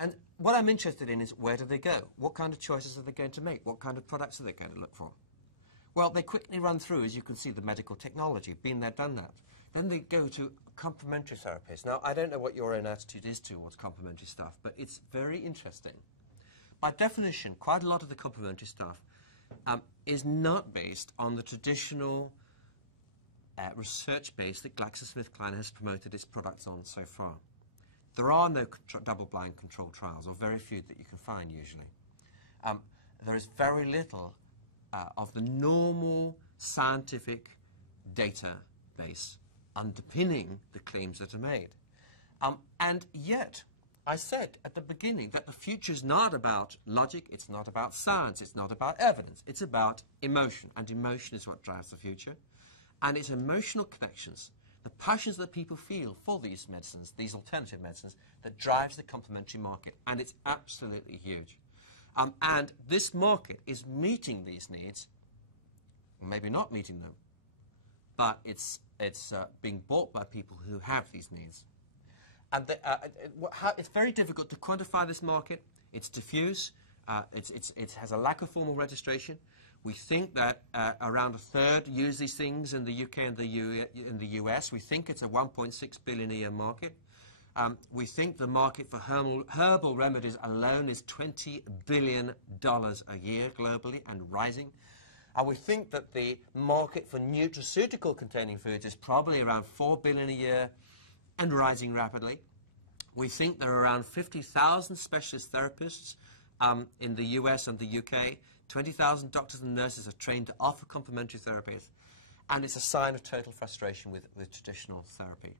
And what I'm interested in is where do they go? What kind of choices are they going to make? What kind of products are they going to look for? Well, they quickly run through, as you can see, the medical technology. Been there, done that. Then they go to complementary therapies. Now, I don't know what your own attitude is towards complementary stuff, but it's very interesting. By definition, quite a lot of the complementary stuff is not based on the traditional research base that GlaxoSmithKline has promoted its products on so far. There are no double-blind controlled trials, or very few that you can find usually. There is very little of the normal scientific database underpinning the claims that are made. And yet, I said at the beginning that the future is not about logic, it's not about science, it's not about evidence, it's about emotion, and emotion is what drives the future. And it's emotional connections, the passions that people feel for these medicines, these alternative medicines, that drives the complementary market, and it's absolutely huge. And this market is meeting these needs, maybe not meeting them, but it's being bought by people who have these needs. And it's very difficult to quantify this market. It's diffuse. It has a lack of formal registration. We think that around a third use these things in the UK and in the US. We think it's a 1.6 billion a year market. We think the market for herbal remedies alone is $20 billion a year globally and rising. And we think that the market for nutraceutical-containing foods is probably around $4 billion a year and rising rapidly. We think there are around 50,000 specialist therapists in the US and the UK. 20,000 doctors and nurses are trained to offer complementary therapies. And it's a sign of total frustration with traditional therapy.